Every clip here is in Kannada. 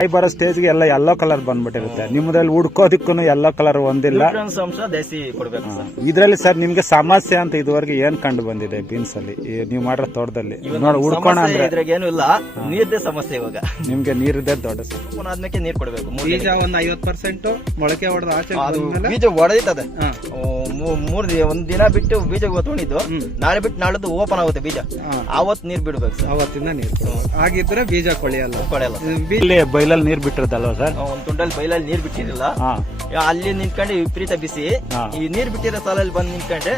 ಕಾಯಿ ಬರೋ ಸ್ಟೇಜ್ಗೆ ಎಲ್ಲ ಯೆಲ್ಲೋ ಕಲರ್ ಬಂದ್ಬಿಟ್ಟಿರುತ್ತೆ. ನಿಮ್ಮದ್ರಲ್ಲಿ ಹುಡ್ಕೋದಿಕ್ಕೂ ಯೆಲ್ಲೋ ಕಲರ್ ಒಂದಿಲ್ಲ. ನ್ಯೂಟ್ರಿಯನ್ಸ್ ಅಂಶ ದೇಸಿ ಕೊಡ್ಬೇಕು ಸರ್. ಇದ್ರಲ್ಲಿ ಸರ್ ನಿಮ್ಗೆ ಸಮಸ್ಯೆ ಅಂತ ಇದುವರೆಗೆ ಏನ್ ಕಂಡು ಬಂದಿದೆ ಬೀನ್ಸ್ ಅಲ್ಲಿ? ಈ ನೀವು ಮಾಡಿರೋ ತೋಟದಲ್ಲಿ. ನೋಡಿ ಹುಡ್ಕೋಣ ಅಂದ್ರೆ. ಇದ್ರಾಗ ಏನು ಇಲ್ಲ. ನೀರ್ದೇ ಸಮಸ್ಯೆ ಇವಾಗ. ನಿಮ್ಗೆ ನೀರಿದೆ ದೊಡ್ಡ ಸಮಸ್ಯೆ. ಫೋನ್ ಆದ್ಮೇಲೆ ನೀರ್ ಕೊಡ್ಬೇಕು. ಮೂರ್ ಬೀಜ ದಿನ. ಒಂದ್ ಐವತ್ ಪರ್ಸೆಂಟ್ ಮೊಳಕೆ ಹೊಡೆದ ಆಚೆ ಅದು ಬಂದ್ಮೇಲೆ ಬೀಜ ಒಡೆದಿತ್ತದ ಹಾ. ಮೂರ್ ದಿ- ಒಂದ್ ದಿನ ಬಿಟ್ಟು ಬೀಜ ತೊಗೊಂಡಿದ್ದು. ನಾಳೆ ಬಿಟ್ಟು ನಾಳದ್ದು ಓಪನ್ ಆಗುತ್ತೆ ಬೀಜ. ಹಾ. ಅವತ್ ನೀರ್ ಬಿಡ್ಬೇಕು ಸರ್. ಅವತ್ತಿಂದ ನೀರು ಆಗಿದ್ರೆ ಬೀಜ ಕೊಳೆಯಲ್ಲ. ಕೊಳೆಯಲ್ಲ ಬೈಲಲ್ಲಿ ನೀರ್ ಬಿಟ್ಟಿರುತ್ತಲ್ವಾ ಸರ್? ಒಂದ್ ತುಂಡಲ್ಲಿ ಬೈಲಲ್ಲಿ ನೀರ್ ಬಿಟ್ಟಿರಲಿಲ್ಲ ಹಾ. ಅಲ್ಲಿ ನಿಂತ್ಕೊಂಡು ವಿಪರೀತ ಬಿಸಿ. ಹಾ. ಈ ನೀರ್ ಬಿಟ್ಟಿರೋ ಸಾಲಲ್ಲಿ ಬಂದ್ ನಿಂತ್ಕೊಂಡೆ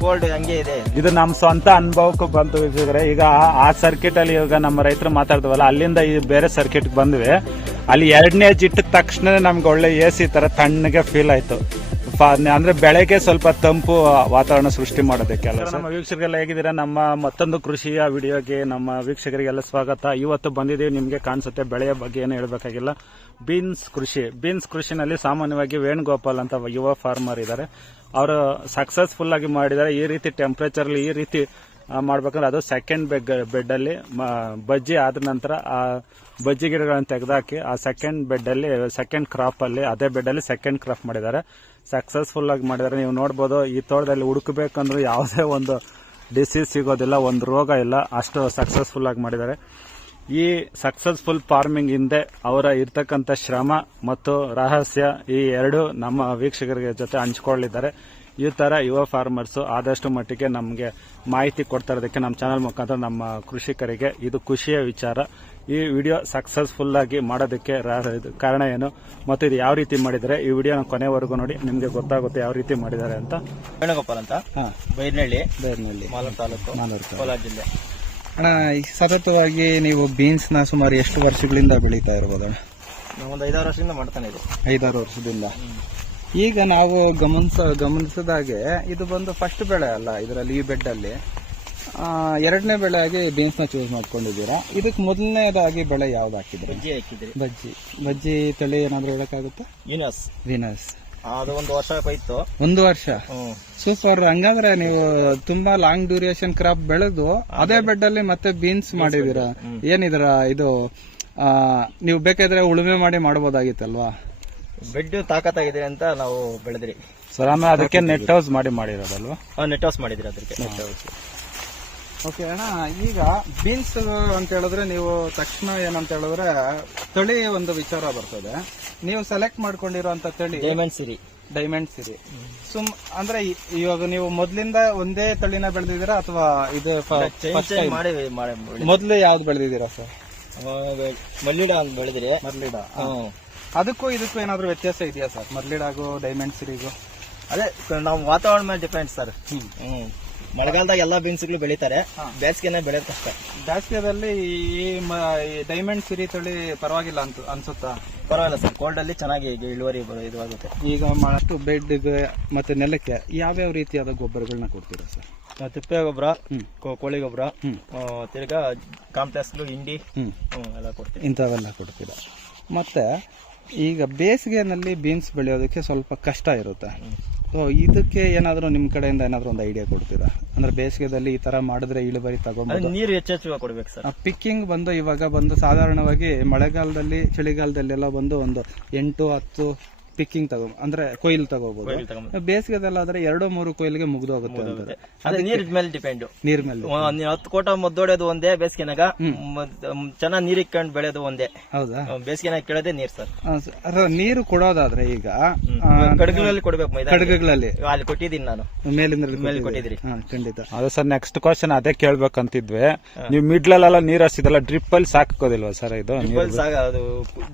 ಕೋಲ್ಡ್ ಹಂಗೆ ಇದೆ. ಇದು ನಮ್ ಸ್ವಂತ ಅನುಭವಕ್ಕೆ ಬಂತು ವೀಕ್ಷಕರೇ. ಈಗ ಆ- ಆ ಸರ್ಕಿಟ್ ಅಲ್ಲಿ ಈಗ ನಮ್ಮ ರೈತರು ಮಾತಾಡ್ತವಲ್ಲ ಅಲ್ಲಿಂದ ಈ ಬೇರೆ ಸರ್ಕಿಟ್ ಬಂದ್ವಿ. ಅಲ್ಲಿ ಎರಡನೇ ಜಿಟ್ಟ ತಕ್ಷಣ ನಮ್ಗೆ ಒಳ್ಳೆ ಎ ಸಿ ತರ ತಣ್ಣಗೆ ಫೀಲ್ ಆಯ್ತು. ಅಂದ್ರೆ ಬೆಳೆಗೆ ಸ್ವಲ್ಪ ತಂಪು ವಾತಾವರಣ ಸೃಷ್ಟಿ ಮಾಡೋದಕ್ಕೆ ನಮ್ಮ ವೀಕ್ಷಕರೆಲ್ಲ ಹೇಗಿದ್ದೀರಾ? ನಮ್ಮ ಮತ್ತೊಂದು ಕೃಷಿಯ ವಿಡಿಯೋಗೆ ನಮ್ಮ ವೀಕ್ಷಕರಿಗೆಲ್ಲ ಸ್ವಾಗತ. ಇವತ್ತು ಬಂದಿದ್ದೀವಿ ನಿಮಗೆ ಕಾಣಿಸುತ್ತೆ ಬೆಳೆಯ ಬಗ್ಗೆ ಏನು ಹೇಳಬೇಕಾಗಿಲ್ಲ. ಬೀನ್ಸ್ ಕೃಷಿ. ಬೀನ್ಸ್ ಕೃಷಿನಲ್ಲಿ ಸಾಮಾನ್ಯವಾಗಿ ವೇಣುಗೋಪಾಲ್ ಅಂತ ಯುವ ಫಾರ್ಮರ್ ಇದ್ದಾರೆ. ಅವರು ಸಕ್ಸಸ್ಫುಲ್ ಆಗಿ ಮಾಡಿದ್ದಾರೆ. ಈ ರೀತಿ ಟೆಂಪರೇಚರ್ ಈ ರೀತಿ ಮಾಡ್ಬೇಕಂದ್ರೆ ಅದು ಸೆಕೆಂಡ್ ಬೆಡ್ ಮ- ಬಜ್ಜಿ ಆದ ನಂತರ ಆ ಬಜ್ಜಿ ಗಿಡಗಳನ್ನು ತೆಗೆದಾಕಿ ಆ ಸೆಕೆಂಡ್ ಬೆಡ್ ಅಲ್ಲಿ ಸೆಕೆಂಡ್ ಕ್ರಾಪ್ ಅಲ್ಲಿ, ಅದೇ ಬೆಡ್ ಅಲ್ಲಿ ಸೆಕೆಂಡ್ ಕ್ರಾಪ್ ಮಾಡಿದ್ದಾರೆ. ಸಕ್ಸಸ್ಫುಲ್ ಆಗಿ ಮಾಡಿದ್ದಾರೆ. ನೀವು ನೋಡ್ಬೋದು, ಈ ತೋಟದಲ್ಲಿ ಹುಡುಕಬೇಕಂದ್ರೂ ಯಾವುದೇ ಒಂದು ಡಿಸೀಸ್ ಸಿಗೋದಿಲ್ಲ, ಒಂದು ರೋಗ ಇಲ್ಲ. ಅಷ್ಟು ಸಕ್ಸಸ್ಫುಲ್ ಆಗಿ ಮಾಡಿದ್ದಾರೆ. ಈ ಸಕ್ಸಸ್ಫುಲ್ ಫಾರ್ಮಿಂಗ್ ಹಿಂದೆ ಅವರ ಇರ್ತಕ್ಕಂಥ ಶ್ರಮ ಮತ್ತು ರಹಸ್ಯ ಈ ಎರಡು ನಮ್ಮ ವೀಕ್ಷಕರಿಗೆ ಜೊತೆ ಹಂಚಿಕೊಳ್ಳಿದ್ದಾರೆ ಈ ತರ ಯುವ ಫಾರ್ಮರ್ಸ್ ಆದಷ್ಟು ಮಟ್ಟಿಗೆ ನಮಗೆ ಮಾಹಿತಿ ಕೊಡ್ತಾ ಇರೋದಕ್ಕೆ ನಮ್ಮ ಚಾನಲ್ ಮುಖಾಂತರ ನಮ್ಮ ಕೃಷಿಕರಿಗೆ ಇದು ಖುಷಿಯ ವಿಚಾರ. ಈ ವಿಡಿಯೋ ಸಕ್ಸಸ್ಫುಲ್ ಆಗಿ ಮಾಡೋದಕ್ಕೆ ರಾ- ಇದು ಕಾರಣ ಏನು? ಮತ್ತು ಇದು ಯಾವ ರೀತಿ ಮಾಡಿದರೆ ಈ ವಿಡಿಯೋನ ಕೊನೆವರೆಗೂ ನೋಡಿ ನಿಮಗೆ ಗೊತ್ತಾಗುತ್ತೆ ಯಾವ ರೀತಿ ಮಾಡಿದ್ದಾರೆ ಅಂತ. ವೇಣುಗೋಪಾಲ್ ಅಂತ? ಬೈರ್ನಳ್ಳಿ. ಬೈರ್ನಳ್ಳಿ. ಮಾಲೂರು ತಾಲೂಕು. ಕೋಲಾರ ಜಿಲ್ಲೆ. ಅಣ್ಣ ಸತತವಾಗಿ ನೀವು ಬೀನ್ಸ್ನ ಸುಮಾರು ಎಷ್ಟು ವರ್ಷಗಳಿಂದ ಬೆಳೀತಾ ಇರ್ಬೋದು ನಾವು ಒಂದು ಐದಾರು ವರ್ಷದಿಂದ ಮಾಡ್ತಾನೆ ಇದು ಐದಾರು ವರ್ಷದಿಂದ. ಈಗ ನಾವು ಗಮನಿಸ ಗಮನಿಸಿದಾಗೆ ಇದು ಬಂದು ಫಸ್ಟ್ ಬೆಳೆ ಅಲ್ಲ ಇದರಲ್ಲಿ ಈ ಬೆಡ್ ಅಲ್ಲಿ ಎರಡನೇ ಬೆಳೆ ಆಗಿ ಬೀನ್ಸ್ನ ಚೂಸ್ ಮಾಡ್ಕೊಂಡಿದ್ದೀರಾ. ಇದಕ್ಕೆ ಮೊದಲನೇದಾಗಿ ಬೆಳೆ ಯಾವ್ದು ಹಾಕಿದ್ರೆ? ಬಜ್ಜಿ ಹಾಕಿದ್ರಿ. ಬಜ್ಜಿ. ಬಜ್ಜಿ ತಳಿ ಏನಾದ್ರು ಹೇಳೋಕ್ಕಾಗುತ್ತೆ? ವಿನಸ್. ವಿನಸ್. ಅದು ಒಂದು ವರ್ಷ ಹೋಯ್ತು. ಒಂದು ವರ್ಷ? ಸೂಪರ್ ಹಂಗಂದ್ರೆ ನೀವು ತುಂಬಾ ಲಾಂಗ್ ಡ್ಯೂರೇಷನ್ ಕ್ರಾಪ್ ಬೆಳೆದು ಅದೇ ಬೆಡ್ ಅಲ್ಲಿ ಮತ್ತೆ ಬೀನ್ಸ್ ಮಾಡಿದೀರಾ? ಏನಿದ್ರ ಇದು ನೀವು ಬೇಕಾದ್ರೆ ಉಳುಮೆ ಮಾಡಿ ಮಾಡಬಹುದಾಗಿತ್ತಲ್ವಾ ಬೆಡ್ ತಾಕತ್ತಾಗಿದೆ ಅಂತ ನಾವು ಬೆಳೆದ್ರಿ. ಸರ್ ಆಮೇಲೆ ಅದಕ್ಕೆ ನೆಟ್ ಹೌಸ್ ಮಾಡಿ ಮಾಡಿರೋದಲ್ವಾ? ನೆಟ್ ಹೌಸ್ ಮಾಡಿದ್ರಿ ಅದಕ್ಕೆ ನೆಟ್ ಹೌಸ್ ಓಕೆ ಅಣ್ಣ ಈಗ ಬೀನ್ಸ್ ಅಂತ ಹೇಳಿದ್ರೆ ನೀವು ತಕ್ಷಣ ಏನಂತ ಹೇಳಿದ್ರೆ ತಳಿ ಒಂದು ವಿಚಾರ ಬರ್ತದೆ. ನೀವು ಸೆಲೆಕ್ಟ್ ಮಾಡ್ಕೊಂಡಿರೋ ತಳಿ ಡೈಮಂಡ್ ಸಿರಿ ಡೈಮಂಡ್ ಸಿರಿ ಸುಮ್ ಅಂದ್ರೆ ಇವಾಗ ನೀವು ಮೊದ್ಲಿಂದ ಒಂದೇ ತಳಿನ ಬೆಳೆದಿದ್ದೀರಾ ಅಥವಾ ಇದು ಮೊದ್ಲು ಯಾವ್ದು ಬೆಳೆದಿದ್ದೀರಾ ಸರ್? ಮಲ್ಲಿಡ ಅಂತ ಬೆಳೆದ್ರಿ. ಮರ್ಲಿಡ ಹ್ಮ್. ಅದಕ್ಕೂ ಇದಕ್ಕೂ ಏನಾದರೂ ವ್ಯತ್ಯಾಸ ಇದೆಯಾ ಸರ್? ಮರ್ಲಿಡಾಗು ಡೈಮಂಡ್ ಸಿರಿಗೂ ಅದೇ ನಾವು ವಾತಾವರಣ ಮೇಲೆ ಡಿಪೆಂಡ್ ಸರ್. ಹ್ಮ್. ಮಳೆಗಾಲದಾಗ ಎಲ್ಲಾ ಬೀನ್ಸ್ಗಳು ಬೆಳಿತಾರೆ. ಬೇಸಿಗೆನೆ ಬೆಳೆಯೋದು ಕಷ್ಟ ಬೇಸಿಗೆದಲ್ಲಿ ಈ ಡೈಮಂಡ್ ಸಿರಿ ತಳಿ ಪರವಾಗಿಲ್ಲ ಅಂತ ಅನ್ಸುತ್ತಾ? ಪರವಾಗಿಲ್ಲ ಸರ್. ಕೋಲ್ಡ್ ಅಲ್ಲಿ ಚೆನ್ನಾಗಿ ಈಗ ಇಳುವರಿ ಇದು ಆಗುತ್ತೆ ಈಗ ಮಾಡಷ್ಟು ಬೆಡ್ ಮತ್ತೆ ನೆಲಕ್ಕೆ ಯಾವ್ಯಾವ ರೀತಿಯಾದ ಗೊಬ್ಬರಗಳನ್ನ ಕೊಡ್ತೀರಾ ಸರ್? ತಿಪ್ಪೆ ಗೊಬ್ಬರ. ಕೋಳಿ ಗೊಬ್ಬರ. ತಿರ್ಗಾ ಕಾಂಪ್ಲೆಕ್ಸ್ಗಳು ಹಿಂಡಿ ಎಲ್ಲ ಕೊಡ್ತೀವಿ. ಇಂಥವೆಲ್ಲ ಕೊಡ್ತೀರಾ? ಮತ್ತೆ ಈಗ ಬೇಸಿಗೆನಲ್ಲಿ ಬೀನ್ಸ್ ಬೆಳೆಯೋದಕ್ಕೆ ಸ್ವಲ್ಪ ಕಷ್ಟ ಇರುತ್ತೆ. ಸೊ ಇದಕ್ಕೆ ಏನಾದರೂ ನಿಮ್ಮ ಕಡೆಯಿಂದ ಏನಾದರೂ ಒಂದು ಐಡಿಯಾ ಕೊಡ್ತೀರಾ? ಅಂದ್ರೆ ಬೇಸಿಗೆದಲ್ಲಿ ಈ ತರ ಮಾಡಿದ್ರೆ ಇಳುವರಿ ತಗೊಂಡು ನೀರು ಹೆಚ್ಚೆಚ್ಚು ಕೊಡ್ಬೇಕು ಸರ್. ಪಿಕ್ಕಿಂಗ್ ಬಂದು ಇವಾಗ ಬಂದು ಸಾಧಾರಣವಾಗಿ ಮಳೆಗಾಲದಲ್ಲಿ ಚಳಿಗಾಲದಲ್ಲೆಲ್ಲ ಬಂದು ಒಂದು ಎಂಟು ಹತ್ತು ಪಿಕ್ಕಿಂಗ್ ತಗೋ ಅಂದ್ರೆ ಕೊಯ್ಲು ತಗೋಬಹುದು ಕೊಯ್ಲು ಆದ್ರೆ ಬೇಸಿಗೆದಲ್ಲಾದ್ರೆ ಎರಡು ಮೂರು ಕೊಯ್ಲಿಗೆ ಮುಗ್ದೋಗುತ್ತೆ ಅಂತಾರೆ ಅದೇ ನೀರ್ ಮೇಲೆ ಡಿಪೆಂಡ್ ನೀರ್ ಮೇಲೆ ಹತ್ತು ಕೋಟ ಮದ್ದೊಡೆಯೋದು ಒಂದೇ ಬೇಸಿಗೆನಾಗ ಚೆನ್ನಾಗಿ ನೀರ್ ಇಕ್ಕೊಂಡು ಬೆಳೆಯೋದು ಒಂದೇ. ಹೌದಾ? ಬೇಸಿಗೆನಾಗ ಕೇಳೋದೇ ನೀರ್ ಸರ್. ನೀರು ಕೊಡೋದಾದ್ರೆ ಈಗ ಕಡಗಗಳಲ್ಲಿ ಕೊಡ್ಬೇಕು ಕಡಗಗಳಲ್ಲಿ ಅಲ್ಲಿ ಕೊಟ್ಟಿದ್ದೀನಿ ನಾನು. ಮೇಲಿಂದ ಮೇಲೆ ಕೊಟ್ಟಿದ್ರಿ ಹಾ ಖಂಡಿತ. ಅದೇ ಸರ್ ನೆಕ್ಸ್ಟ್ ಕ್ವಶನ್ ಅದೇ ಕೇಳ್ಬೇಕಂತಿದ್ವಿ. ನೀವು ಮಿಡ್ಲಲ್ಲೆಲ್ಲ ನೀರ್ ಹಸಿದಲ್ಲ ಡ್ರಿಪ್ ಅಲ್ಲಿ ಸಾಕೋದಿಲ್ವಾ ಸರ್ ಇದು ಡ್ರಿಪ್ಪಲ್ ಸಾಗ ಅದು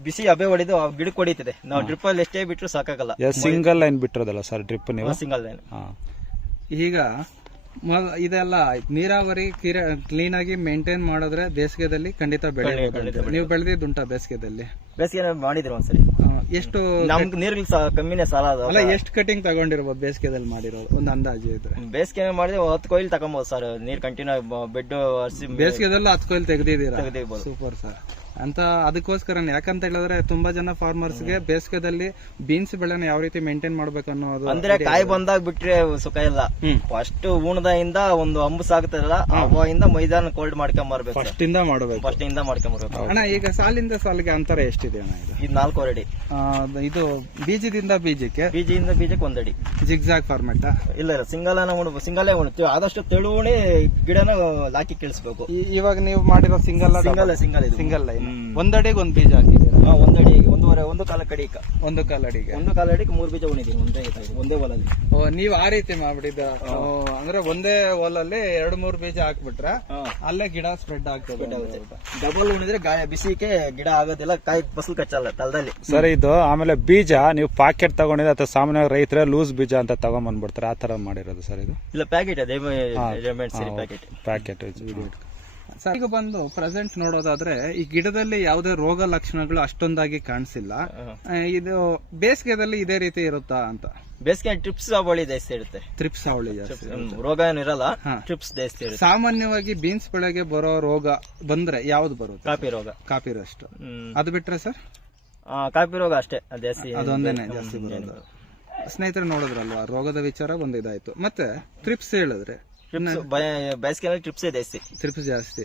ಬಿಸಿ ಅಬೆ ಹೊಡಿದು ಗಿಡ ಗಿಡಕ್ಕೆ ಹೊಡಿತದೆ. ನಾವು ಡ್ರಿಪ್ಪಲ್ಲಿ ಎಷ್ಟೇ ಬಿಟ್ರು ಸಾಕಾಗಲ್ಲ. ಸಿಂಗಲ್ ಲೈನ್ ಬಿಟ್ಟಿರೋದಲ್ಲ ಸರ್ ಡ್ರಿಪ್ ನೀವು? ಸಿಂಗಲ್ ಲೈನ್ ಈಗ ಮ- ಇದೆಲ್ಲ ನೀರಾವರಿ ಕ್ಲೀನ್ ಆಗಿ ಮೇಂಟೈನ್ ಮಾಡಿದ್ರೆ ಬೇಸಿಗೆದಲ್ಲಿ ಖಂಡಿತ ಬೆಳೆಯಬಹುದು ನೀವು ಬೆಳೆದಿದ್ದುಂಟ ಬೇಸಿಗೆದಲ್ಲಿ? ಬೇಸಿಗೆ ಮಾಡಿದ್ರು ಒಂದ್ಸರಿ. ಆ, ಎಷ್ಟು ನಮ್ಗೆ ನೀರ್ಗಳು ಸಹ ಕಮ್ಮಿನೇ ಸಾಲ ಅದು. ಅಲ್ಲ ಎಷ್ಟು ಕಟಿಂಗ್ ತಗೊಂಡಿರ್ಬೋದು ಬೇಸಿಗೆದಲ್ಲಿ ಮಾಡಿರೋದು? ಒಂದು ಅಂದಾಜು ಇದ್ರೆ. ಬೇಸಿಗೆ ಮಾಡಿದ್ರೆ ಹತ್ತು ಕೊಯ್ಲು ತಗೊಂಬೋದು ಸರ್ ನೀರ್ ಕಂಟಿನ್ಯೂ ಬೆಡ್ ಹರಿಸಿ ಬೇಸಿಗೆದಲ್ಲಿ ಹತ್ತು ಕೊಯ್ಲು ತೆಗ್ದಿದ್ದೀರಾ? ತೆಗ್ದಿರ್ಬೋದು. ಸೂಪರ್ ಸರ್ ಅಂತ ಅದಕ್ಕೋಸ್ಕರ ಯಾಕಂತ ಹೇಳಿದ್ರೆ ತುಂಬಾ ಜನ ಫಾರ್ಮರ್ಸ್ಗೆ ಬೇಸಿಗೆದಲ್ಲಿ ಬೀನ್ಸ್ ಬೆಳೆನ ಯಾವ ರೀತಿ ಮೇಂಟೈನ್ ಮಾಡ್ಬೇಕು ಅನ್ನೋದು ಅಂದ್ರೆ ಕಾಯಿ ಬಂದಾಗ ಬಿಟ್ರೆ ಸುಖ ಇಲ್ಲ. ಫಸ್ಟ್ ಉಣದಿಂದ ಒಂದು ಅಂಬು ಸಾಗುತ್ತಲ್ಲ ಅವಾಗಿಂದ ಮೈದಾನ ಕೋಲ್ಡ್ ಮಾಡ್ಕೊಂಡ್ ಬರ್ಬೇಕು ಫಸ್ಟ್ ಇಂದ ಮಾಡಬೇಕು. ಫಸ್ಟ್ ಇಂದ ಮಾಡ್ಕೊಂಡ್ ಬರ್ಬೇಕು. ಅಣ್ಣ ಈಗ ಸಾಲಿಂದ ಸಾಲಿಗೆ ಅಂತರ ಎಷ್ಟಿದೆ ಅಣ್ಣ ಇದು? ನಾಲ್ಕು ಅಡಿ. ಇದು ಬೀಜದಿಂದ ಬೀಜಕ್ಕೆ? ಬೀಜದಿಂದ ಬೀಜಕ್ಕೆ ಒಂದಡಿ ಜಿಗ್ಜಾಗ್ ಫಾರ್ಮೆಟ್ ಇಲ್ಲ ಇಲ್ಲ ಸಿಂಗಲ್ ಉಣ ಸಿಂಗಲೇ ಉಣ್ತೀವಿ ಆದಷ್ಟು ತೆಳುವಣಿ ಗಿಡನ ಲಾಕಿ ಕೇಳಿಸ್ಬೇಕು. ಇವಾಗ ನೀವು ಮಾಡಿರೋ ಸಿಂಗಲ್ ಸಿಂಗಲ್ ಸಿಂಗಲ್ ಇದು. Single line. ಹ್ಮ್. ಒಂದಡಿಗೆ ಒಂದ್ ಬೀಜ ಹಾಕಿದ್ದೀರಾ? ಹಾ, ಒಂದಡಿ ಒಂದೂವರೆ ಒಂದು ಕಾಲ ಕಡಿಕ ಒಂದು ಕಾಲಡಿಗೆ. ಒಂದು ಕಾಲ ಅಡಿಗೆ ಮೂರು ಬೀಜ ಉಣಿದೀನಿ ಒಂದೇ ಒಂದೇ ಹೊಲದಲ್ಲಿ ಓ ನೀವ್ ಆ ರೀತಿ ಮಾಡ್ಬಿಟ್ಟಿದ್ದೀರ? ಓ, ಅಂದ್ರೆ ಒಂದೇ ಹೊಲಲ್ಲಿ ಎರಡ್ ಮೂರ್ ಬೀಜ ಹಾಕ್ಬಿಟ್ರೆ ಹಾ. ಅಲ್ಲೇ ಗಿಡ ಸ್ಪ್ರೆಡ್ ಆಗ್ತದೆ ಡಬಲ್ ಉಣಿದ್ರೆ ಗಾಯ ಬಿಸಿಕೆ ಗಿಡ ಆಗೋದಿಲ್ಲ ಕಾಯಿ ಫಸಲ್ ಕಚ್ಚಲ್ಲ ತಲದಲ್ಲಿ. ಸರಿ ಇದು ಆಮೇಲೆ ಬೀಜ ನೀವು ಪಾಕೆಟ್ ತಗೊಂಡಿದ್ರೆ ಅಥವಾ ಸಾಮಾನ್ಯವಾಗಿ ರೈತರ ಲೂಸ್ ಬೀಜ ಅಂತ ತಗೊಂಬಂದ್ಬಿಡ್ತಾರೆ ಆ ತರ ಮಾಡಿರೋದು ಸರ್ ಇದು? ಇಲ್ಲ ಪ್ಯಾಕೆಟ್ ಅದೇ ಪ್ಯಾಕೆಟ್ ಪ್ಯಾಕೆಟ್ ಪ್ಯಾಕೆಟ್ ಸರ್ ಈಗ ಬಂದು ಪ್ರೆಸೆಂಟ್ ನೋಡೋದಾದ್ರೆ ಈ ಗಿಡದಲ್ಲಿ ಯಾವುದೇ ರೋಗ ಲಕ್ಷಣಗಳು ಅಷ್ಟೊಂದಾಗಿ ಕಾಣಿಸಿಲ್ಲ. ಇದು ಬೇಸಿಗೆದಲ್ಲಿ ಇದೇ ರೀತಿ ಇರುತ್ತಾ ಅಂತ. ಬೇಸಿಗೆ ಟ್ರಿಪ್ಸ್ ಹಾವಳಿ ಜಾಸ್ತಿ ಇರುತ್ತೆ. ಟ್ರಿಪ್ಸ್ ಅವಳಿ ಜಾಸ್ತಿ ರೋಗ ಏನಿರಲ್ಲ ಟ್ರಿಪ್ಸ್ ಜಾಸ್ತಿ ಇರುತ್ತೆ. ಸಾಮಾನ್ಯವಾಗಿ ಬೀನ್ಸ್ ಬೆಳೆಗೆ ಬರೋ ರೋಗ ಬಂದ್ರೆ ಯಾವ್ದು ಬರುತ್ತೆ? ಕಾಪಿ ರೋಗ. ಕಾಪಿ ರಸ್ಟ್ ಅದು ಬಿಟ್ರೆ ಸರ್? ಕಾಪಿ ರೋಗ ಅಷ್ಟೇ ಜಾಸ್ತಿ ಅದೊಂದೇನೆ ಜಾಸ್ತಿ ಬರೋದು. ಸ್ನೇಹಿತರೆ ನೋಡಿದ್ರಲ್ವಾ ರೋಗದ ವಿಚಾರ ಒಂದು ಇದಾಯ್ತು ಮತ್ತೆ ಟ್ರಿಪ್ಸ್ ಹೇಳಿದ್ರೆ ಟ್ರಿಪ್ಸ್ ಬೇಸಿಗೆ ಟ್ರಿಪ್ಸೇ ಜಾಸ್ತಿ. ತ್ರಿಪ್ಸ್ ಜಾಸ್ತಿ.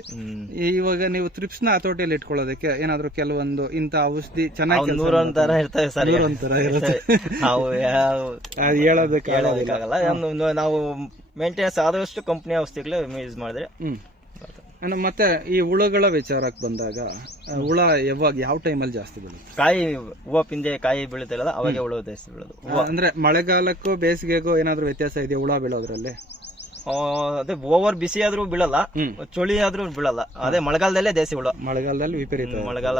ಇವಾಗ ನೀವು ಟ್ರಿಪ್ಸ್ನ ಹತೋಟಿಯಲ್ಲಿ ಇಟ್ಕೊಳ್ಳೋದಕ್ಕೆ ಏನಾದ್ರು ಕೆಲವೊಂದು ಇಂತ ಔಷಧಿ ಚೆನ್ನಾಗಿ ನೂರೊಂದರ ಇರ್ತವೆ ಸರ್. ನೂರೊಂದರ ಹೇಳೋದಕ್ಕೆ ಹೇಳೋದಕ್ಕಾಗಲ್ಲ. ನಾವು ಮೇಂಟೆನೆನ್ಸ್ ಆದಷ್ಟು ಕಂಪ್ನಿ ಔಷಧಿಗಳು ಯೂಸ್ ಮಾಡಿದ್ರೆ ಮತ್ತೆ. ಈ ಹುಳಗಳ ವಿಚಾರಕ್ಕೆ ಬಂದಾಗ ಹುಳ ಯಾವಾಗ ಯಾವ ಟೈಮಲ್ಲಿ ಜಾಸ್ತಿ ಬೀಳುತ್ತೆ? ಕಾಯಿ ಹೂವು ಪಿಂದೆ ಕಾಯಿ ಬೀಳುತ್ತಿರಲ್ಲ ಅವಾಗ ಹುಳ ಜಾಸ್ತಿ ಬೀಳೋದು. ಅಂದ್ರೆ ಮಳೆಗಾಲಕ್ಕೂ ಬೇಸಿಗೆಗೂ ಏನಾದ್ರು ವ್ಯತ್ಯಾಸ ಇದೆಯಾ ಹುಳ ಬೀಳೋದ್ರಲ್ಲಿ? ಅದೇ ಓವರ್ ಬಿಸಿ ಆದ್ರೂ ಬೀಳಲ್ಲ. ಚಳಿ ಆದ್ರೂ ಬೀಳಲ್ಲ. ಅದೇ ಮಳೆಗಾಲದಲ್ಲೇ ದೇಸಿ ಹುಳು. ಮಳೆಗಾಲದಲ್ಲಿ ವಿಪರೀತ. ಮಳೆಗಾಲ.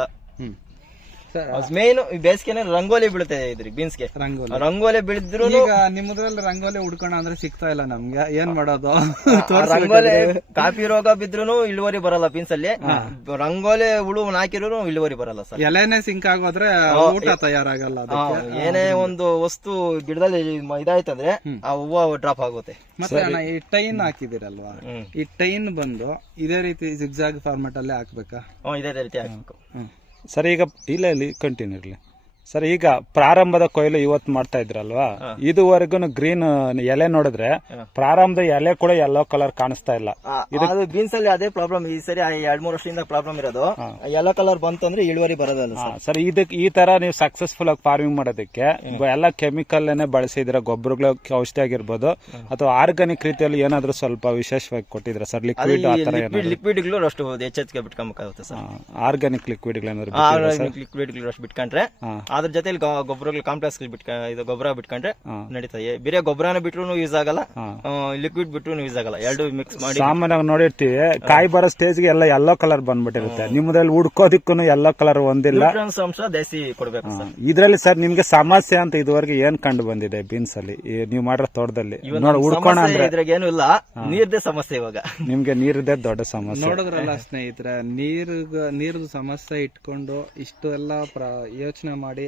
ಮೇನ್ ಬೇಸಿಗೆ ರಂಗೋಲಿ ಬೀಳುತ್ತೆ ಇದ್ರಿ ಬೀನ್ಸ್ಗೆ ರಂಗೋಲಿ. ರಂಗೋಲಿ ಬೀಳಿದ್ರು ಈಗ ನಿಮ್ಮದ್ರಲ್ಲಿ ರಂಗೋಲಿ ಹುಡ್ಕೋಣ ಅಂದ್ರೆ ಸಿಗ್ತಾ ಇಲ್ಲ ನಮ್ಗೆ ಏನ್ ಮಾಡೋದು? ರಂಗೋಲಿ ಕಾಫಿ ರೋಗ ಬಿದ್ರು ಇಳುವರಿ ಬರಲ್ಲ ಬೀನ್ಸ್ ಅಲ್ಲಿ ರಂಗೋಲಿ ಹುಳು ಹಾಕಿದ್ರು ಇಳುವರಿ ಬರಲ್ಲ ಸರ್. ಎಲೆನೆ ಸಿಂಕ್ ಆಗೋದ್ರೆ ಊಟ ತಯಾರಾಗಲ್ಲ ಏನೇ ಒಂದು ವಸ್ತು ಗಿಡದಲ್ಲಿ ಇದಾಯ್ತಂದ್ರೆ ಆ ಹೂವು ಡ್ರಾಪ್ ಆಗುತ್ತೆ. ಮತ್ತೆ ಅಣ್ಣ ಈ ಟೈನ್ ಹಾಕಿದಿರಲ್ವಾ. ಈ ಟೈನ್ ಬಂದು ಇದೇ ರೀತಿ ಜಿಗ್ಜಾಗ್ ಫಾರ್ಮೆಟ್ ಅಲ್ಲೇ ಹಾಕ್ಬೇಕಾ? ಇದೇ ರೀತಿ ಹಾಕ್ಬೇಕು. ಸರ್ ಈಗ ಇಲ್ಲ ಇಲ್ಲಿ ಕಂಟಿನ್ಯೂ ಇರಲಿ. ಸರ್ ಈಗ ಪ್ರಾರಂಭದ ಕೊಯ್ಲು ಇವತ್ತು ಮಾಡ್ತಾ ಇದ್ರಲ್ವಾ? ಇದುವರೆಗೂ ಗ್ರೀನ್ ಎಲೆ ನೋಡಿದ್ರೆ ಪ್ರಾರಂಭದ ಎಲೆ ಕೂಡ ಯೆಲ್ಲೋ ಕಲರ್ ಕಾಣಿಸ್ತಾ ಇಲ್ಲ. ಅದು ಬೀನ್ಸ್ ಅಲ್ಲಿ ಅದೇ ಪ್ರಾಬ್ಲಮ್ ಈ ಸರಿ ಎರಡ್ ಮೂರು ವರ್ಷದಿಂದ ಪ್ರಾಬ್ಲಮ್ ಇರೋದು. ಎಲ್ಲೋ ಕಲರ್ ಬಂತು ಅಂದ್ರೆ ಇಳುವರಿ ಬರೋದಲ್ಲ ಸರ್. ಸರ್ ಇದಕ್ಕೆ ಈ ತರ ನೀವು ಸಕ್ಸಸ್ಫುಲ್ ಆಗಿ ಫಾರ್ಮಿಂಗ್ ಮಾಡೋದಕ್ಕೆ ಎಲ್ಲಾ ಎಲ್ಲ ಕೆಮಿಕಲ್ ಬಳಸಿದ್ರ ಗೊಬ್ಬರಗಳು ಔಷಧಿ ಆಗಿರ್ಬೋದು ಅಥವಾ ಆರ್ಗಾನಿಕ್ ರೀತಿಯಲ್ಲಿ ಏನಾದ್ರೂ ಸ್ವಲ್ಪ ವಿಶೇಷವಾಗಿ ಕೊಟ್ಟಿದ್ರ ಸರ್ ಲಿಕ್ವಿಡ್ ಆ ತರ ಲಿಕ್ವಿಡ್ಗಳು ಅಷ್ಟು ಎಚ್ಚೆತ್ಗೆ ಬಿಟ್ಕೊಂಬೇಕಾಗುತ್ತೆ ಸರ್. ಆರ್ಗಾನಿಕ್ ಲಿಕ್ವಿಡ್ ಲಿಕ್ವಿಡ್ ಲಿಕ್ವಿಡ್ಗಳು ಅಷ್ಟು ಬಿಟ್ಕೊಂಡ್ರೆ. ಅದ್ರ ಜೊತೆಲಿ ಗೊಬ್ಬರಗಳು ಕಾಂಪ್ಲೆಕ್ಸ್ ಬಿಟ್ಕ ಇದು ಗೊಬ್ಬರ ಬಿಟ್ಕೊಂಡ್ರೆ. ನಡೀತದೆ. ಬೇರೆ ಗೊಬ್ಬರನ ಬಿಟ್ರು ಯೂಸ್ ಆಗಲ್ಲ. ಲಿಕ್ವಿಡ್ ಬಿಟ್ರು ಯೂಸ್ ಆಗಲ್ಲ. ಎರಡು ಮಿಕ್ಸ್ ಮಾಡಿ ಸಾಮಾನ್ಯವಾಗಿ ನೋಡಿರ್ತೀವಿ ಕಾಯಿ ಬರೋ ಸ್ಟೇಜ್ಗೆ ಎಲ್ಲ ಎಲ್ಲೋ ಕಲರ್ ಬಂದ್ಬಿಟ್ಟಿರುತ್ತೆ. ನಿಮ್ಮದ್ರಲ್ಲಿ ಹುಡ್ಕೋದಿಕ್ಕೂ ಎಲ್ಲೋ ಕಲರ್ ಒಂದಿಲ್ಲ. ಅಂಶ ದೇಸಿ ಕೊಡ್ಬೇಕು ಸರ್. ಇದ್ರಲ್ಲಿ ಸರ್ ನಿಮ್ಗೆ ಸಮಸ್ಯೆ ಅಂತ ಇದುವರೆಗೆ ಏನ್ ಕಂಡು ಬಂದಿದೆ ಬೀನ್ಸ್ ಅಲ್ಲಿ? ನೀವು ಮಾಡಿರೋ ತೋಟದಲ್ಲಿ. ನೋಡಿ ಹುಡ್ಕೋಣ ಇದ್ರಾಗ ಏನು ಇಲ್ಲ. ನೀರ್ದೇ ಸಮಸ್ಯೆ ಇವಾಗ. ನಿಮ್ಗೆ ನೀರ್ದೇ ದೊಡ್ಡ ಸಮಸ್ಯೆ. ನೋಡಿದ್ರಲ್ಲ ಸ್ನೇಹಿತರೆ ನೀರ್ ನೀರ್ದು ಸಮಸ್ಯೆ ಇಟ್ಕೊಂಡು ಇಷ್ಟು ಎಲ್ಲ ಪ್ರ ಯೋಚನೆ ಮಾಡಿ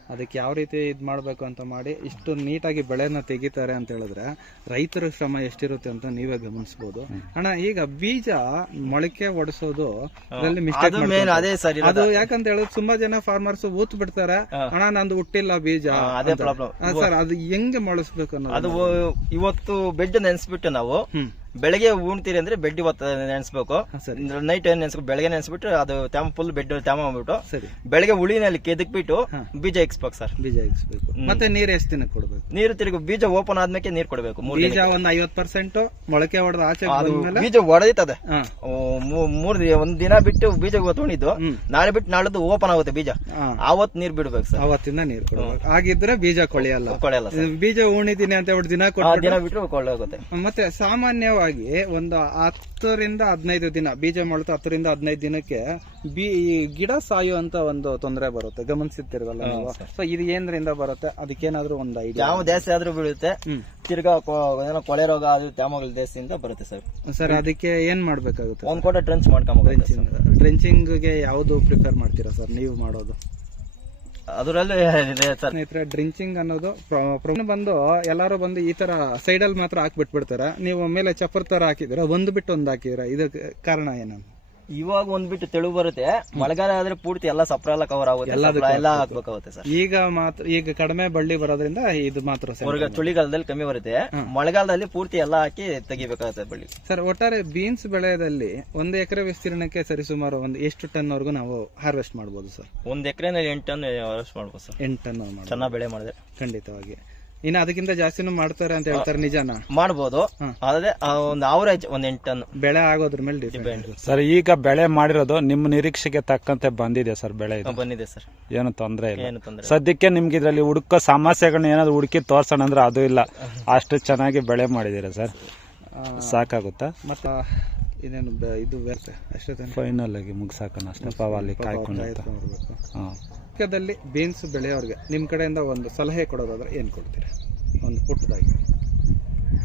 ಅದಕ್ಕೆ ಯಾವ ರೀತಿ ಇದ್ ಮಾಡ್ಬೇಕು ಅಂತ ಮಾಡಿ ಇಷ್ಟು ನೀಟಾಗಿ ಬೆಳೆನ ತೆಗಿತಾರೆ ಅಂತ ಹೇಳಿದ್ರೆ ರೈತರ ಶ್ರಮ ಎಷ್ಟಿರುತ್ತೆ ಅಂತ ನೀವೇ ಗಮನಿಸಬಹುದು ಅಣ್ಣ ಈಗ ಬೀಜ ಮೊಳಕೆ ಒಡಿಸೋದು ಅದರಲ್ಲಿ ಮಿಸ್ಟೇಕ್ ಅದು ಯಾಕಂತ ಹೇಳಿದ್ರೆ ತುಂಬಾ ಜನ ಫಾರ್ಮರ್ಸ್ ಊತ್ ಬಿಡ್ತಾರೆ. ಅಣ್ಣ ನಂದು ಹುಟ್ಟಿಲ್ಲ ಬೀಜ ಅದೇ ಪ್ರಾಬ್ಲಮ್ ಸರ್ ಅದು ಹೆಂಗೆ ಮೊಳಸ್ಬೇಕು ಅನ್ನೋದು ಅದು ಇವತ್ತು ಬೆಡ್ ನೆನ್ಸ್ಬಿಟ್ಟು ನಾವು ಬೆಳಗ್ಗೆ ಉಣ್ತೀರಿ ಅಂದ್ರೆ ಬೆಡ್ ಇವತ್ತು ನೆನ್ಸ್ಬೇಕು. ಸರಿ. ನೈಟ್ ನೆನ್ಸ್ಬೇಕು ಬೆಳಗ್ಗೆ ನೆನ್ಸ್ಬಿಟ್ಟು ಅದು ತ್ಯಾಮ ಫುಲ್ ಬೆಡ್ ತ್ಯಾಮ ಮಾಡ್ಬಿಟ್ಟು ಸರಿ. ಬೆಳಗ್ಗೆ ಉಳಿನಲ್ಲಿ ಕೆದಕ್ಬಿಟ್ಟು ಬೀಜ ಸರ್. ಬೀಜ ಎಕ್ಸ್ಬೇಕು ಮತ್ತೆ ನೀರ್ ಎಷ್ಟು ದಿನ ಕೊಡ್ಬೇಕು? ನೀರು ತಿರುಗಿ ಬೀಜ ಓಪನ್ ಆದ್ಮೇಲೆ ನೀರ್ ಕೊಡ್ಬೇಕು ಮೂರ್ ಬೀಜ ಒಂದ್ ಐವತ್ ಪರ್ಸೆಂಟ್ ಮೊಳಕೆ ಹೊಡೆದ ಆಚೆ ಅದು ಬಂದ್ಮೇಲೆ ಬೀಜ ಹೊಡೆದಿತ್ತದೆ ಹಾ, ಮೂರ್ ದಿ- ಒಂದ್ ದಿನ ಬಿಟ್ಟು ಬೀಜ ತೊಗೊಂಡಿದ್ದು ಹ್ಮ್. ನಾಳೆ ಬಿಟ್ಟು ನಾಳದ್ದು ಓಪನ್ ಆಗುತ್ತೆ ಬೀಜ. ಅವತ್ ನೀರ್ ಬಿಡ್ಬೇಕು ಸರ್. ಅವತ್ತಿಂದ ನೀರ್ ಕೊಡ್ಬೇಕು. ಆಗಿದ್ರೆ ಬೀಜ ಕೊಳೆಯಲ್ಲ. ಕೊಳೆಯಲ್ಲ ಸರ್. ಬೀಜ ಉಣಿದೀನಿ ಅಂತ ಹೇಳ್ಬಿಟ್ಟು ದಿನ ಆ ಕೊಟ್ಟು ದಿನ ಬಿಟ್ಟು ಕೊಳ್ಳೋಗುತ್ತೆ ಮತ್ತೆ ಸಾಮಾನ್ಯವಾಗಿ ಒಂದು ಹತ್ತರಿಂದ ಹದಿನೈದು ದಿನ ಬೀಜ ಮೊಳತು ಹತ್ತರಿಂದ ಹದಿನೈದು ದಿನಕ್ಕೆ ಬಿ ಈ ಗಿಡ ಸಾಯುವಂತ ಒಂದು ತೊಂದರೆ ಬರುತ್ತೆ. ಗಮನಿಸುತ್ತಿರಲ್ಲ ನೀವು. ಸೊ ಇದು ಏನ್ರಿಂದ ಬರುತ್ತೆ? ಅದಕ್ಕೇನಾದ್ರೂ ಒಂದು ಐಡಿಯಾ ಯಾವ ಜಾಸ್ತಿ ಆದ್ರೂ ಬೀಳುತ್ತೆ. ಹ್ಮ್. ತಿರ್ಗಾ ಕೊ- ಏನೋ ಕೊಳೆ ರೋಗ ಅದು ತ್ಯಾಮಗಳ ಜಾಸ್ತಿಯಿಂದ ಬರುತ್ತೆ ಸರ್. ಸರ್ ಅದಕ್ಕೆ ಏನ್ ಮಾಡ್ಬೇಕಾಗುತ್ತೆ ಒಂದ್ ಕೋಟೆ ಟ್ರೆಂಚ್ ಮಾಡ್ಕೊಂಬೋದು ಡ್ರೆಂಚಿಂಗ್ಗೆ ಯಾವ್ದು ಪ್ರಿಫರ್ ಮಾಡ್ತೀರಾ ಸರ್ ನೀವು ಮಾಡೋದು? ಅದರಲ್ಲಿ ಇದೆ ಸರ್. ಸ್ನೇಹಿತರೆ ಡ್ರಿಂಚಿಂಗ್ ಅನ್ನೋದು ಪ್ರ- ಪ್ರ- ಬಂದು ಎಲ್ಲಾರು ಬಂದು ಈ ತರ ಸೈಡ್ ಅಲ್ಲಿ ಮಾತ್ರ ಹಾಕ್ಬಿಟ್ಬಿಡ್ತಾರ. ನೀವು ಮೇಲೆ ಚಪ್ಪರ್ ತರ ಹಾಕಿದಿರ ಒಂದು ಬಿಟ್ಟು ಒಂದು ಹಾಕಿದ್ರ ಇದಕ್ಕೆ ಕಾರಣ ಏನು ಇವಾಗ ಒಂದ್ಬಿಟ್ಟು ತೆಳು ಬರುತ್ತೆ. ಮಳೆಗಾಲ ಆದ್ರೆ ಪೂರ್ತಿ ಎಲ್ಲ ಸಪ್ರ ಎಲ್ಲ ಕವರ್ ಆಗುತ್ತೆ. ಎಲ್ಲ ಹಾಕ್ಬೇಕಾಗುತ್ತೆ ಸರ್. ಈಗ ಮಾತ್ರ ಈಗ ಕಡಿಮೆ ಬಳ್ಳಿ ಬರೋದ್ರಿಂದ ಇದು ಮಾತ್ರ ಸರ್ ಚಳಿಗಾಲದಲ್ಲಿ ಕಮ್ಮಿ ಬರುತ್ತೆ. ಮಳೆಗಾಲದಲ್ಲಿ ಪೂರ್ತಿ ಎಲ್ಲ ಹಾಕಿ ತೆಗಿಬೇಕಾಗುತ್ತೆ ಬಳ್ಳಿ. ಸರ್ ಒಟ್ಟಾರೆ ಬೀನ್ಸ್ ಬೆಳೆಯಲ್ಲಿ ಒಂದ್ ಎಕರೆ ವಿಸ್ತೀರ್ಣಕ್ಕೆ ಸರಿಸುಮಾರು ಒಂದು ಎಷ್ಟು ಟನ್ ವರೆಗೂ ನಾವು ಹಾರ್ವೆಸ್ಟ್ ಮಾಡಬಹುದು ಸರ್? ಒಂದ್ ಎಕರೆನಲ್ಲಿ ಎಂಟು ಟನ್ ಹಾರ್ವೆಸ್ಟ್ ಮಾಡ್ಬೋದು ಸರ್. ಎಂಟು ಟನ್ ಚೆನ್ನಾಗಿ ಬೆಳೆ ಮಾಡಿದ್ರೆ. ಖಂಡಿತವಾಗಿ. ಇನ್ನು ಅದಕ್ಕಿಂತ ಜಾಸ್ತಿನೂ ಮಾಡ್ತಾರೆ ಅಂತ ಹೇಳ್ತಾರೆ ನಿಜಾನ? ಮಾಡ್ಬೋದು. ಆದ್ರೆ ಆ ಒಂದು ಅವರೇಜ್ ಒಂದ್ ಎಂಟು ಟನ್ ಬೆಳೆ ಆಗೋದ್ರ ಮೇಲೆ ಡಿಪೆಂಡ್ ಸರ್ ಈಗ ಬೆಳೆ ಮಾಡಿರೋದು ನಿಮ್ಮ ನಿರೀಕ್ಷೆಗೆ ತಕ್ಕಂತೆ ಬಂದಿದೆ ಸರ್ ಬೆಳೆ ಇದು. ಬಂದಿದೆ ಸರ್. ಏನು ತೊಂದರೆ ಇಲ್ಲ. ಏನು ತೊಂದ್ರೆ ಸದ್ಯಕ್ಕೆ ನಿಮ್ಗೆ ಇದ್ರಲ್ಲಿ ಹುಡುಕೋ ಸಮಸ್ಯೆಗಳನ್ನ ಏನಾದ್ರು ಹುಡುಕಿ ತೋರ್ಸೋಣ ಅಂದ್ರೆ ಅದು ಇಲ್ಲ. ಅಷ್ಟು ಚೆನ್ನಾಗಿ ಬೆಳೆ ಮಾಡಿದ್ದೀರಾ ಸರ್? ಸಾಕಾಗುತ್ತಾ? ಮತ್ತ ಇದೇನು ಬೆ- ಇದು ಬೇರೆ ಅಷ್ಟೇ ತಾನೆ? ಫೈನಲ್ ಆಗಿ ಮುಗ್ಸಾಕೋಣ ಅಷ್ಟೇ. ಪಾವಲಿ ಕಾಯ್ಕೊಂಡು ಬರ್ಬೇಕು. ಹಾಂ. ಪಕ್ಕದಲ್ಲಿ ಬೀನ್ಸ್ ಬೆಳೆಯೋರಿಗೆ ನಿಮ್ಮ ಕಡೆಯಿಂದ ಒಂದು ಸಲಹೆ ಕೊಡೋದಾದ್ರೆ ಏನು ಕೊಡ್ತೀರಾ? ಒಂದು ಪುಟ್ಟದಾಗಿ.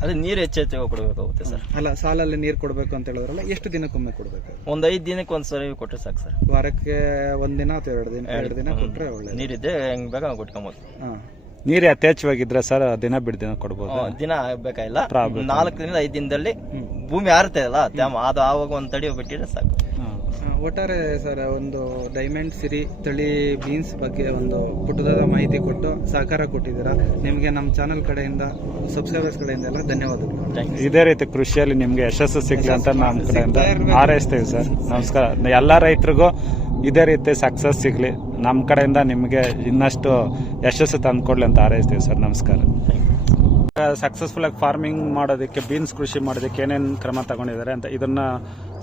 ಅದೇ ನೀರು ಹೆಚ್ಚೆಚ್ಚು ಕೊಡಬೇಕಾಗುತ್ತೆ ಸರ್. ಅಲ್ಲ ಸಾಲಲ್ಲಿ ನೀರು ಕೊಡಬೇಕು ಅಂತ ಹೇಳಿದ್ರಲ್ಲ ಎಷ್ಟು ದಿನಕ್ಕೊಮ್ಮೆ ಕೊಡಬೇಕು? ಒಂದು ಐದು ದಿನಕ್ಕೆ ಒಂದು ಸರಿ ಕೊಟ್ಟರೆ ಸಾಕು ಸರ್. ವಾರಕ್ಕೆ ಒಂದಿನ ಅಥವಾ ಎರಡು ದಿನ ಎರಡು ದಿನ ಕೊಟ್ಟರೆ ಒಳ್ಳೆ ನೀರಿದ್ದೆ ಹೆಂಗೆ ಬೇಕಾ ಕೊಟ್ಕೊಬೋದು. ಹಾಂ. ನೀರು ಯಥೇಚ್ಛವಾಗಿದ್ರೆ ಸರ್ ದಿನ ಬಿಡ್ ದಿನ ಕೊಡ್ಬೋದು. ದಿನ ದಿನ ನಾಲ್ಕು ದಿನ ಐದು ದಿನದಲ್ಲಿ ಭೂಮಿ ಆರುತ್ತೆ ಅಲ್ಲ ಅದು ಆವಾಗ ಒಂದು ತಡಿ ಬಿಟ್ಟಿದ್ರೆ ಸಾಕು. ಒಟ್ಟಾರೆ ಸರ್ ಒಂದು ಡೈಮಂಡ್ ಸಿರಿ ತಳಿ ಬೀನ್ಸ್ ಬಗ್ಗೆ ಒಂದು ಪುಟ್ಟದಾದ ಮಾಹಿತಿ ಕೊಟ್ಟು ಸಹಕಾರ ಕೊಟ್ಟಿದ್ದೀರಾ. ನಿಮಗೆ ನಮ್ಮ ಚಾನಲ್ ಕಡೆಯಿಂದ ಸಬ್ಸ್ಕ್ರೈಬರ್ಸ್ ಕಡೆಯಿಂದ ಎಲ್ಲ ಧನ್ಯವಾದಗಳು. ಇದೇ ರೀತಿ ಕೃಷಿಯಲ್ಲಿ ನಿಮಗೆ ಯಶಸ್ಸು ಸಿಗ್ಲಿ ಅಂತ ನಮ್ಮ ಕಡೆಯಿಂದ ಹಾರೈಸ್ತೇವೆ ಸರ್. ನಮಸ್ಕಾರ. ಎಲ್ಲ ರೈತರಿಗೂ ಇದೇ ರೀತಿ ಸಕ್ಸಸ್ ಸಿಗಲಿ. ನಮ್ಮ ಕಡೆಯಿಂದ ನಿಮಗೆ ಇನ್ನಷ್ಟು ಯಶಸ್ಸು ತಂದುಕೊಡ್ಲಿ ಅಂತ ಹಾರೈಸ್ತೀವಿ ಸರ್. ನಮಸ್ಕಾರ. ಸಕ್ಸಸ್ಫುಲ್ ಆಗಿ ಫಾರ್ಮಿಂಗ್ ಮಾಡೋದಕ್ಕೆ ಬೀನ್ಸ್ ಕೃಷಿ ಮಾಡೋದಕ್ಕೆ ಏನೇನು ಕ್ರಮ ತಗೊಂಡಿದ್ದಾರೆ ಅಂತ ಇದನ್ನ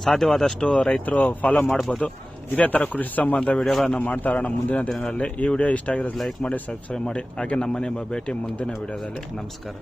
ಸಾಧ್ಯವಾದಷ್ಟು ರೈತರು ಫಾಲೋ ಮಾಡಬಹುದು ಇದೇ ತರ ಕೃಷಿ ಸಂಬಂಧ ವಿಡಿಯೋಗಳನ್ನು ಮಾಡ್ತಾ ಇರೋಣ ಮುಂದಿನ ದಿನಗಳಲ್ಲಿ. ಈ ವಿಡಿಯೋ ಇಷ್ಟ ಆಗಿರೋದು ಲೈಕ್ ಮಾಡಿ ಸಬ್ಸ್ಕ್ರೈಬ್ ಮಾಡಿ. ಹಾಗೆ ನಮ್ಮನೆ ಭೇಟಿ ಮುಂದಿನ ವಿಡಿಯೋದಲ್ಲಿ. ನಮಸ್ಕಾರ.